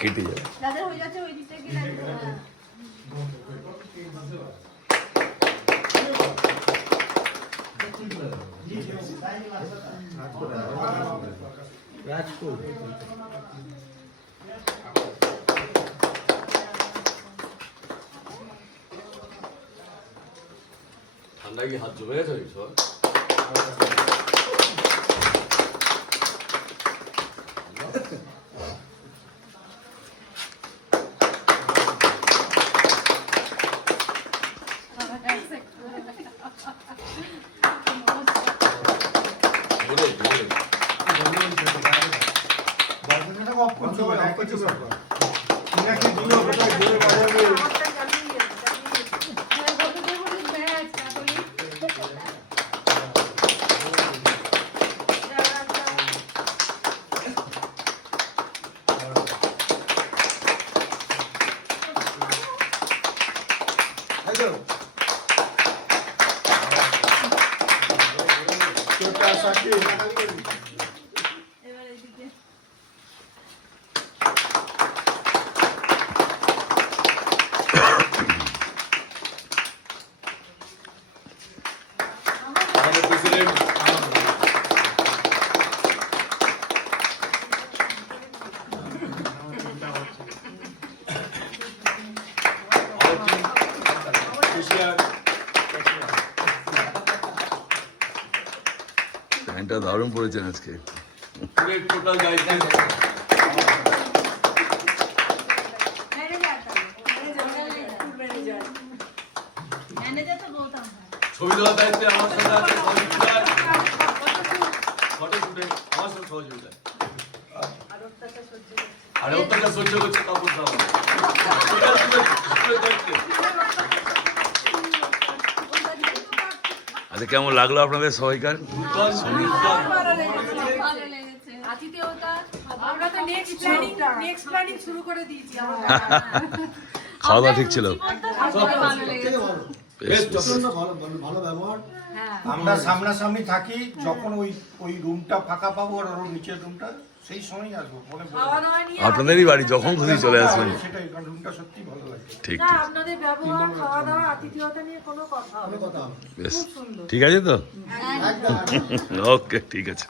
কেটে যাবে। ঠান্ডায় কি হাত জমে গেছে সব? প্যান্টটা দারুণ পড়েছেন আজকে। টোটাল গাইডলাইন ছবি তোলার দায়িত্বে আমার সাথে আছে ফটো শুটে আমার সাথে সহযোগিতা আর অত্যাচার সহ্য করছে কাপড় দাও আচ্ছা, কেমন লাগলো আপনাদের সবাইকার? খাওয়া দাওয়া ঠিক ছিল? আমরা সামনাসামনি থাকি, যখন ওই রুমটা ফাঁকা পাবো আর ওর নিচের রুমটা সেই সময় আসবো। আপনাদেরই বাড়ি, যখন খুশি চলে আসবেন। সেটাই, কারণ রুমটা সত্যি ভালো লাগে। ঠিক ঠিক, আপনাদের ব্যবহার, খাওয়া দাওয়া, আতিথেয়তা নিয়ে কোনো কথা হবে না। বেশ ঠিক আছে তো? ওকে, ঠিক আছে।